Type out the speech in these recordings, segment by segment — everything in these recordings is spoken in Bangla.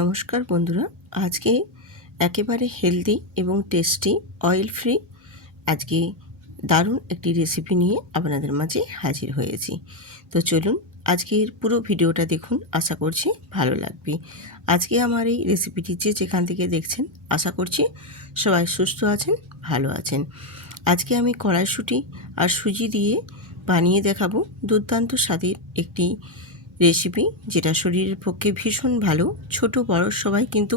নমস্কার বন্ধুরা, আজকে একেবারে হেলদি এবং টেস্টি অয়েল ফ্রি আজকে দারুণ একটি রেসিপি নিয়ে আপনাদের মাঝে হাজির হয়েছি। তো চলুন আজকের পুরো ভিডিওটা দেখুন, আশা করছি ভালো লাগবে। আজকে আমার এই রেসিপিটি যেখান থেকে দেখছেন আশা করছি সবাই সুস্থ আছেন, ভালো আছেন। আজকে আমি কড়াইশুঁটি আর সুজি দিয়ে বানিয়ে দেখাবো দুর্দান্ত স্বাদের একটি রেসিপি, যেটা শরীরের পক্ষে ভীষণ ভালো। ছোট বড় সবাই কিন্তু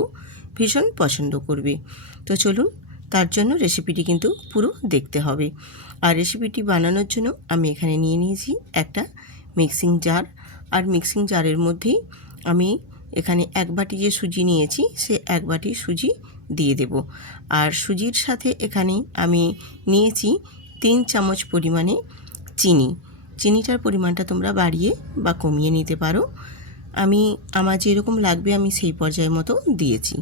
ভীষণ পছন্দ করবে। তো চলুন, তার জন্য রেসিপিটি কিন্তু পুরো দেখতে হবে। আর রেসিপিটি বানানোর জন্য আমি এখানে নিয়ে নিয়েছি একটা মিক্সিং জার। আর মিক্সিং জারের মধ্যেই আমি এখানে এক বাটি যে সুজি নিয়েছি সে এক বাটি সুজি দিয়ে দেব। আর সুজির সাথে এখানে আমি নিয়েছি 3 চামচ পরিমাণে চিনি। চিনিটার পরিমাণটা তোমরা বাড়িয়ে বা কমিয়ে নিতে পারো। আমার যেরকম লাগবে আমি সেই পর্যায় মতো দিয়েছি।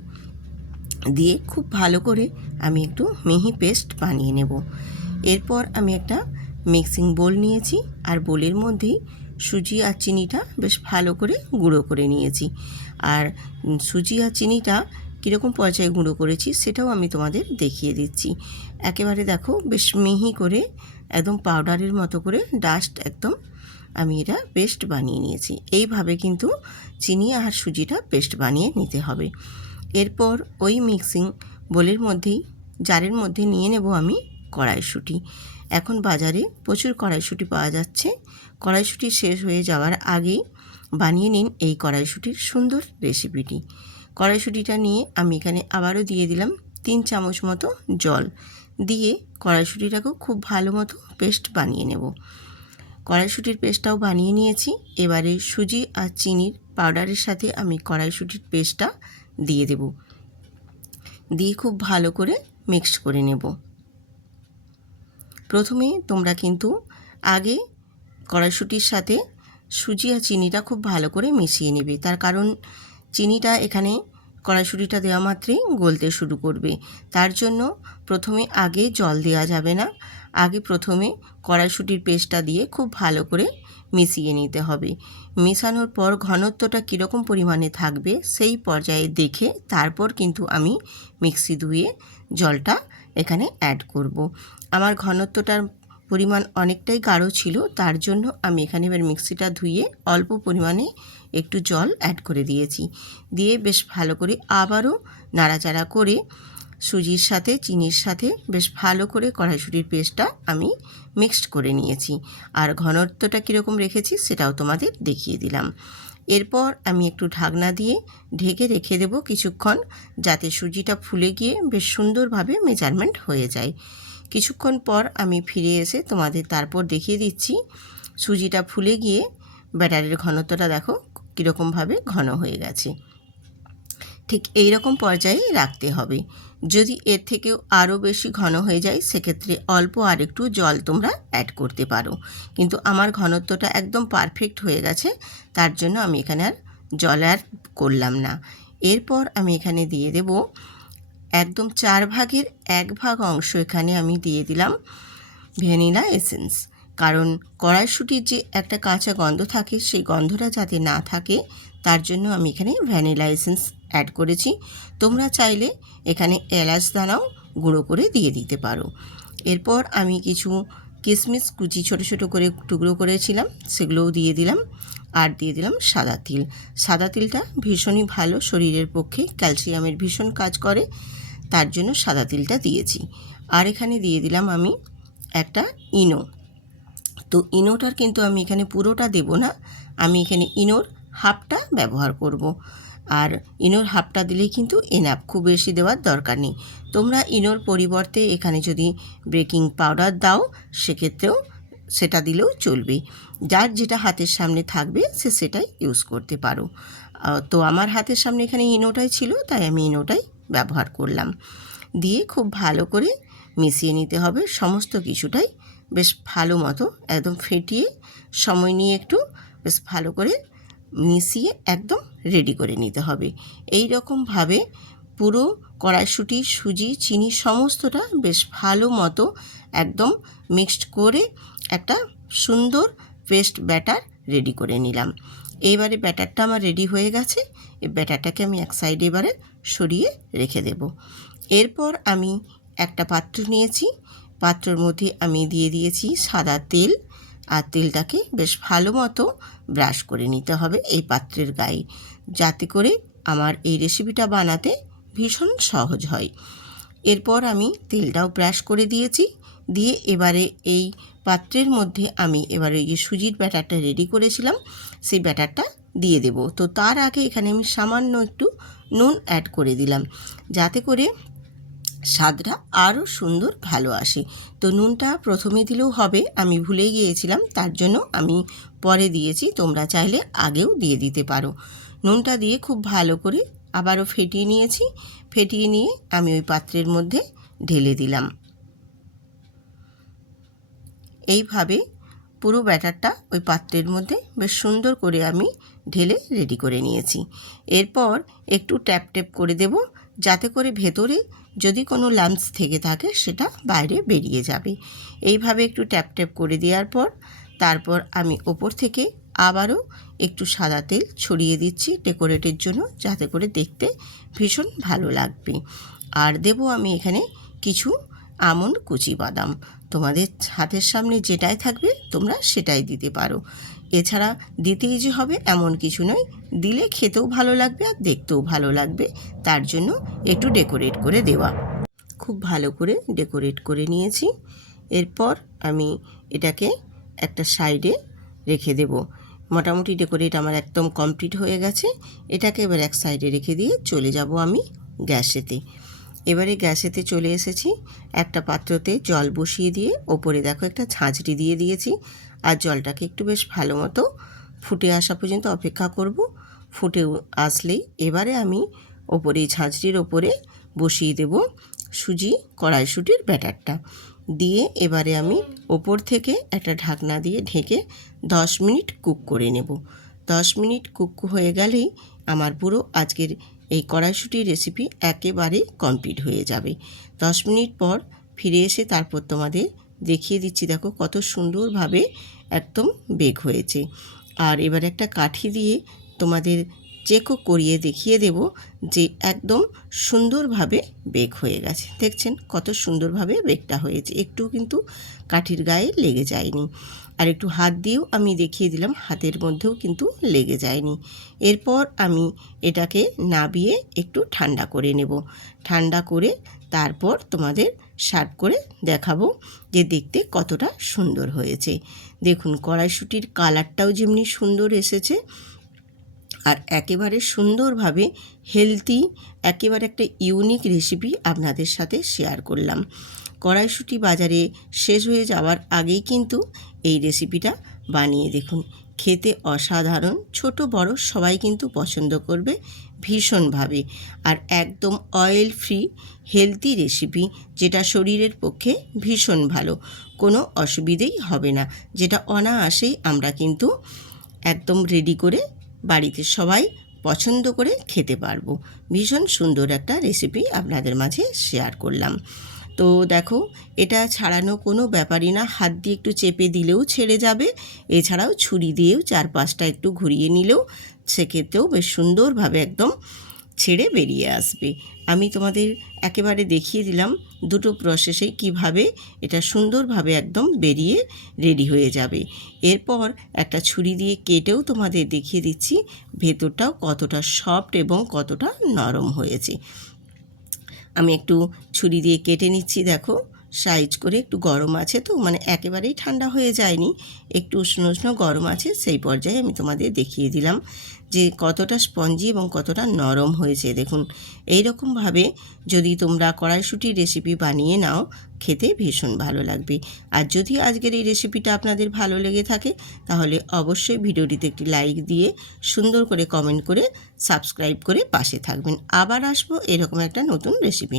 দিয়ে খুব ভালো করে আমি একটু মিহি পেস্ট বানিয়ে নেব। এরপর আমি একটা মিক্সিং বোল নিয়েছি, আর বোলের মধ্যেই সুজি আর চিনিটা বেশ ভালো করে গুঁড়ো করে নিয়েছি। আর সুজি আর চিনিটা কীরকম পর্যায়ে গুঁড়ো করেছি সেটাও আমি তোমাদের দেখিয়ে দিচ্ছি। একেবারে দেখো বেশ মিহি করে একদম পাউডারের মতো করে ডাস্ট একদম আমি এটা পেস্ট বানিয়ে নিয়েছি। এইভাবে কিন্তু চিনি আর সুজিটা পেস্ট বানিয়ে নিতে হবে। এরপর ওই মিক্সিং বোলের মধ্যেই জারের মধ্যে নিয়ে নেব আমি কড়াইশুঁটি। এখন বাজারে প্রচুর কড়াইশুঁটি পাওয়া যাচ্ছে। কড়াইশুঁটি শেষ হয়ে যাওয়ার আগেই বানিয়ে নিন এই কড়াইশুঁটির সুন্দর রেসিপিটি। কড়াইশুঁটিটা নিয়ে আমি এখানে আবারও দিয়ে দিলাম 3 চামচ মতো জল। দিয়ে কড়াইশুঁটিটাকেও খুব ভালো মতো পেস্ট বানিয়ে নেব। কড়াইশুঁটির পেস্টটাও বানিয়ে নিয়েছি। এবারে সুজি আর চিনির পাউডারের সাথে আমি কড়াইশুঁটির পেস্টটা দিয়ে দেব। দিয়ে খুব ভালো করে মিক্স করে নেব। প্রথমে তোমরা কিন্তু আগে কড়াইশুঁটির সাথে সুজি আর চিনিটা খুব ভালো করে মিশিয়ে নেবে। তার কারণ চিনিটা এখানে কড়াইশুঁটিটা দেওয়া মাত্রই গলতে শুরু করবে। তার জন্য প্রথমে আগে জল দেওয়া যাবে না। আগে প্রথমে কড়াইশুঁটির পেস্টটা দিয়ে খুব ভালো করে মিশিয়ে নিতে হবে। মেশানোর পর ঘনত্বটা কীরকম পরিমাণে থাকবে সেই পর্যায়ে দেখে তারপর কিন্তু আমি মিক্সি ধুয়ে জলটা এখানে অ্যাড করব। আমার ঘনত্বটার পরিমাণ অনেকটাই গাঢ় ছিল, তার জন্য আমি এখানে এবার মিক্সিটা ধুয়ে অল্প পরিমাণে একটু জল অ্যাড করে দিয়েছি। দিয়ে বেশ ভালো করে আবারও নাড়াচাড়া করে সুজির সাথে চিনির সাথে বেশ ভালো করে কড়াইশুঁটির পেস্টটা আমি মিক্সড করে নিয়েছি। আর ঘনত্বটা কীরকম রেখেছি সেটাও তোমাদের দেখিয়ে দিলাম। এরপর আমি একটু ঢাকনা দিয়ে ঢেকে রেখে দেব কিছুক্ষণ, যাতে সুজিটা ফুলে গিয়ে বেশ সুন্দরভাবে মেজারমেন্ট হয়ে যায়। কিছুক্ষণ পর আমি ফিরে এসে তোমাদের তারপর দেখিয়ে দিচ্ছি সুজিটা ফুলে গিয়ে ব্যাটারের ঘনত্বটা দেখো কীরকমভাবে ঘন হয়ে গেছে। ঠিক এই রকম পর্যায়ে রাখতে হবে। যদি এর থেকেও আরও বেশি ঘন হয়ে যায় সেক্ষেত্রে অল্প আর একটু জল তোমরা অ্যাড করতে পারো, কিন্তু আমার ঘনত্বটা একদম পারফেক্ট হয়ে গেছে, তার জন্য আমি এখানে আর জল অ্যাড করলাম না। এরপর আমি এখানে দিয়ে দেব একদম 4 ভাগের 1 ভাগ অংশ এখানে আমি দিয়ে দিলাম ভ্যানিলা এসেন্স। কারণ কড়াইশুঁটির যে একটা কাঁচা গন্ধ থাকে সেই গন্ধটা যাতে না থাকে তার জন্য আমি এখানে ভ্যানিলা এসেন্স অ্যাড করেছি। তোমরা চাইলে এখানে এলাচ দানাও গুঁড়ো করে দিয়ে দিতে পারো। এরপর আমি কিছু কিশমিশ কুচি ছোট ছোট করে টুকরো করেছিলাম সেগুলোও দিয়ে দিলাম। আর দিয়ে দিলাম সাদা তিল। সাদা তিলটা ভীষণই ভালো, শরীরের পক্ষে ক্যালসিয়ামের ভীষণ কাজ করে, তার জন্য সাদা তিলটা দিয়েছি। আর এখানে দিয়ে দিলাম আমি একটা ইনো। তো ইনোটার কিন্তু আমি এখানে পুরোটা দেব না, আমি এখানে ইনোর হাফটা ব্যবহার করব। আর ইনোর হাফটা দিলেই কিন্তু এনাফ, খুব বেশি দেওয়ার দরকার নেই। তোমরা ইনোর পরিবর্তে এখানে যদি বেকিং পাউডার দাও সেক্ষেত্রেও সেটা দিলেও চলবে। যার যেটা হাতের সামনে থাকবে সে সেটাই ইউজ করতে পারো। তো আমার হাতের সামনে এখানে ইনোটাই ছিল, তাই আমি ইনোটাই ব্যবহার করলাম। দিয়ে খুব ভালো করে মিশিয়ে নিতে হবে সমস্ত কিছুটাই বেশ ভালো মতো একদম ফেটিয়ে সময় নিয়ে একটু বেশ ভালো করে মিশিয়ে একদম রেডি করে নিতে হবে। এই রকমভাবে পুরো কড়াইশুঁটি সুজি চিনি সমস্তটা বেশ ভালো মতো একদম মিক্সড করে একটা সুন্দর পেস্ট ব্যাটার রেডি করে নিলাম। এইবারে ব্যাটারটা আমার রেডি হয়ে গেছে। এই ব্যাটারটাকে আমি এক সাইডে এবারে সরিয়ে রেখে দেব। এরপর আমি একটা পাত্র নিয়েছি, পাত্রের মধ্যে আমি দিয়ে দিয়েছি সাদা তেল, আর তেলটাকে বেশ ভালো মতো ব্রাশ করে নিতে হবে এই পাত্রের গায়ে, যাতে করে আমার এই রেসিপিটা বানাতে ভীষণ সহজ হয়। এরপর আমি তেলটাও ব্রাশ করে দিয়েছি, দিয়ে এবারে এই পাত্রের মধ্যে আমি এবারে যে সুজির ব্যাটারটা রেডি করেছিলাম সেই ব্যাটারটা দিয়ে দেব। তো তার আগে এখানে আমি সামান্য একটু নুন অ্যাড করে দিলাম, যাতে করে স্বাদটা আরও সুন্দর ভালো আসে। তো নুনটা প্রথমে দিলেও হবে, আমি ভুলে গিয়েছিলাম, তার জন্য আমি পরে দিয়েছি, তোমরা চাইলে আগেও দিয়ে দিতে পারো। নুনটা দিয়ে খুব ভালো করে আবারও ফেটিয়ে নিয়েছি। ফেটিয়ে নিয়ে আমি ওই পাত্রের মধ্যে ঢেলে দিলাম। এইভাবে পুরো ব্যাটারটা ওই পাত্রের মধ্যে বেশ সুন্দর করে আমি ঢেলে রেডি করে নিয়েছি। এরপর একটু ট্যাপ ট্যাপ করে দেব, যাতে করে ভেতরে যদি কোনো লাম্পস থেকে থাকে সেটা বাইরে বেরিয়ে যাবে। এইভাবে একটু ট্যাপ ট্যাপ করে দেওয়ার পর তারপর আমি ওপর থেকে আবারও একটু সাদা তেল ছড়িয়ে দিচ্ছি ডেকোরেটের জন্য, যাতে করে দেখতে ভীষণ ভালো লাগবে। আর দেব আমি এখানে কিছু আমন্ড কুচি বাদাম। তোমাদের হাতের সামনে যেটাই থাকবে তোমরা সেটাই দিতে পারো। এছাড়া দিতেই যে হবে এমন কিছু নয়, দিলে খেতেও ভালো লাগবে আর দেখতেও ভালো লাগবে, তার জন্য একটু ডেকোরেট করে দেওয়া। খুব ভালো করে ডেকোরেট করে নিয়েছি। এরপর আমি এটাকে একটা সাইডে রেখে দেব। মোটামুটি ডেকোরেট আমার একদম কমপ্লিট হয়ে গেছে। এটাকে এবার এক সাইডে রেখে দিয়ে চলে যাব আমি গ্যাসেতে। এবারে গ্যাসেতে চলে এসেছি, একটা পাত্রতে জল বসিয়ে দিয়ে ওপরে দেখো একটা ঝাঁঝরি দিয়ে দিয়েছি, আর জলটাকে একটু বেশ ভালো মতো ফুটে আসা পর্যন্ত অপেক্ষা করব। ফুটে আসলেই এবারে আমি ওপরে ঝাঁঝরির ওপরে বসিয়ে দেব সুজি কড়াইশুঁটির ব্যাটারটা দিয়ে, এবারে আমি ওপর থেকে একটা ঢাকনা দিয়ে ঢেকে 10 মিনিট কুক করে নেব। 10 মিনিট কুক হয়ে গেলেই আমার পুরো আজকের এই কড়াইশুঁটির রেসিপি একেবারে কমপ্লিট হয়ে যাবে। 10 মিনিট পর ফিরে এসে তারপর তোমাদের দেখিয়ে দিচ্ছি, দেখো কত সুন্দরভাবে একদম বেক হয়েছে। আর এবার একটা কাঠি দিয়ে তোমাদের চেকও করিয়ে দেখিয়ে দেব যে একদম সুন্দরভাবে বেক হয়ে গেছে। দেখছেন কত সুন্দরভাবে বেকটা হয়েছে, একটু কিন্তু কাঠির গায়ে লেগে যায়নি। আর একটু হাত দিয়েও আমি দেখিয়ে দিলাম, হাতের মধ্যেও কিন্তু লেগে যায়নি। এরপর আমি এটাকে নাবিয়ে একটু ঠান্ডা করে নেব। ঠান্ডা করে তারপর তোমাদের সার্ভ করে দেখাবো যে দেখতে কতটা সুন্দর হয়েছে। দেখুন কড়াইশুঁটির কালারটাও যেমনি সুন্দর এসেছে, আর একেবারে সুন্দরভাবে হেলদি একেবারে একটা ইউনিক রেসিপি আপনাদের সাথে শেয়ার করলাম। কড়াইশুঁটি বাজারে শেষ হয়ে যাওয়ার আগেই কিন্তু এই রেসিপিটা বানিয়ে দেখুন, খেতে অসাধারণ, ছোট বড় সবাই কিন্তু পছন্দ করবে ভীষণভাবে। আর একদম অয়েল ফ্রি হেলদি রেসিপি, যেটা শরীরের পক্ষে ভীষণ ভালো, কোনো অসুবিধেই হবে না, যেটা অনায়াসেই আমরা কিন্তু একদম রেডি করে বাড়িতে সবাই পছন্দ করে খেতে পারবো। ভীষণ সুন্দর একটা রেসিপি আপনাদের মাঝে শেয়ার করলাম। তো দেখো এটা ছাড়ানো কোনো ব্যাপারই না, হাত দিয়ে একটু চেপে দিলেও ছেড়ে যাবে, এছাড়াও ছুরি দিয়েও 4-5টা একটু ঘুরিয়ে নিলেও সেক্ষেত্রেও বেশ সুন্দরভাবে একদম ছেড়ে বেরিয়ে আসবে। আমি তোমাদের একেবারে দেখিয়ে দিলাম দুটো প্রসেসেই কিভাবে এটা সুন্দরভাবে একদম বেরিয়ে রেডি হয়ে যাবে। এরপর একটা ছুরি দিয়ে কেটেও তোমাদের দেখিয়ে দিচ্ছি ভেতরটাও কতটা সফট এবং কতটা নরম হয়েছে। আমি একটু ছুরি দিয়ে কেটে নিচ্ছি, দেখো সাইজ করে, একটু গরম আছে তো, মানে একেবারেই ঠান্ডা হয়ে যায়নি, একটু উষ্ণ উষ্ণ গরম আছে, সেই পর্যায়ে আমি তোমাদের দেখিয়ে দিলাম যে কতটা স্পঞ্জি এবং কতটা নরম হয়েছে। দেখুন এই রকমভাবে যদি তোমরা কড়াইশুঁটির রেসিপি বানিয়ে নাও, খেতে ভীষণ ভালো লাগবে। আর যদি আজকের এই রেসিপিটা আপনাদের ভালো লেগে থাকে তাহলে অবশ্যই ভিডিওটিতে একটি লাইক দিয়ে সুন্দর করে কমেন্ট করে সাবস্ক্রাইব করে পাশে থাকবেন। আবার আসবো এরকম একটা নতুন রেসিপি।